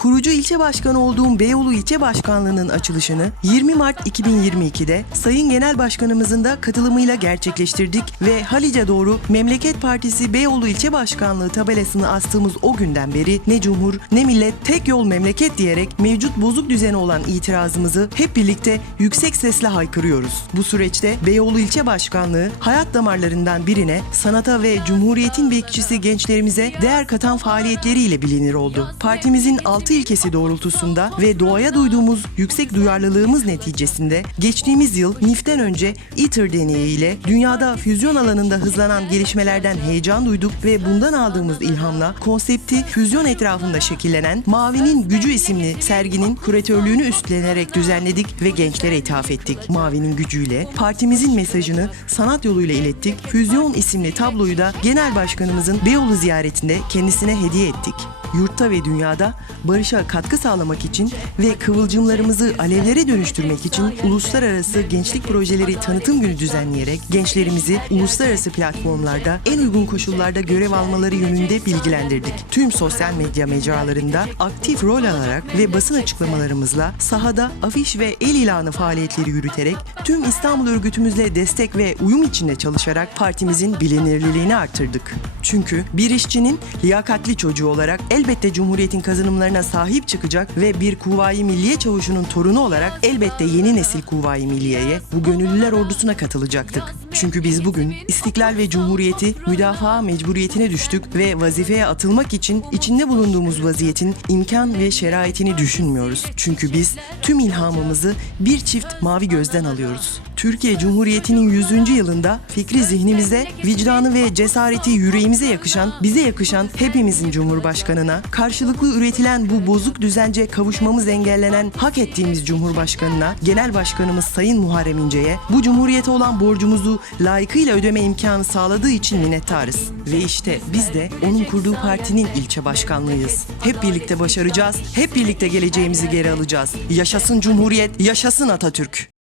苦 Kurucu ilçe başkanı olduğum Beyoğlu İlçe Başkanlığı'nın açılışını 20 Mart 2022'de Sayın Genel Başkanımızın da katılımıyla gerçekleştirdik ve Halice doğru Memleket Partisi Beyoğlu İlçe Başkanlığı tabelasını astığımız o günden beri ne cumhur ne millet tek yol memleket diyerek mevcut bozuk düzene olan itirazımızı hep birlikte yüksek sesle haykırıyoruz. Bu süreçte Beyoğlu İlçe Başkanlığı hayat damarlarından birine sanata ve Cumhuriyet'in bekçisi gençlerimize değer katan faaliyetleriyle bilinir oldu. Partimizin altı ilkesi doğrultusunda ve doğaya duyduğumuz yüksek duyarlılığımız neticesinde geçtiğimiz yıl NIF'ten önce ITER deneyiyle dünyada füzyon alanında hızlanan gelişmelerden heyecan duyduk ve bundan aldığımız ilhamla konsepti füzyon etrafında şekillenen Mavi'nin Gücü isimli serginin küratörlüğünü üstlenerek düzenledik ve gençlere ithaf ettik. Mavi'nin gücüyle partimizin mesajını sanat yoluyla ilettik. Füzyon isimli tabloyu da genel başkanımızın Beyoğlu ziyaretinde kendisine hediye ettik yurtta ve dünyada barışa katkı sağlamak için ve kıvılcımlarımızı alevlere dönüştürmek için uluslararası gençlik projeleri tanıtım günü düzenleyerek gençlerimizi uluslararası platformlarda en uygun koşullarda görev almaları yönünde bilgilendirdik. Tüm sosyal medya mecralarında aktif rol alarak ve basın açıklamalarımızla sahada afiş ve el ilanı faaliyetleri yürüterek tüm İstanbul örgütümüzle destek ve uyum içinde çalışarak partimizin bilinirliliğini artırdık. Çünkü bir işçinin liyakatli çocuğu olarak elbette Cumhuriyet'in kazanımlarına sahip çıkacak ve bir Kuvayi Milliye çavuşunun torunu olarak elbette yeni nesil Kuvayi Milliye'ye bu gönüllüler ordusuna katılacaktık. Çünkü biz bugün istiklal ve cumhuriyeti müdafaa mecburiyetine düştük ve vazifeye atılmak için içinde bulunduğumuz vaziyetin imkan ve şeraitini düşünmüyoruz. Çünkü biz tüm ilhamımızı bir çift mavi gözden alıyoruz. Türkiye Cumhuriyeti'nin 100. yılında fikri zihnimize, vicdanı ve cesareti yüreğimize yakışan, bize yakışan hepimizin Cumhurbaşkanına, karşılıklı üretilen bu bozuk düzence kavuşmamız engellenen hak ettiğimiz Cumhurbaşkanına, Genel Başkanımız Sayın Muharrem İnce'ye bu Cumhuriyete olan borcumuzu layıkıyla ödeme imkanı sağladığı için minnettarız. Ve işte biz de onun kurduğu partinin ilçe başkanlığıyız. Hep birlikte başaracağız, hep birlikte geleceğimizi geri alacağız. Yaşasın Cumhuriyet, yaşasın Atatürk.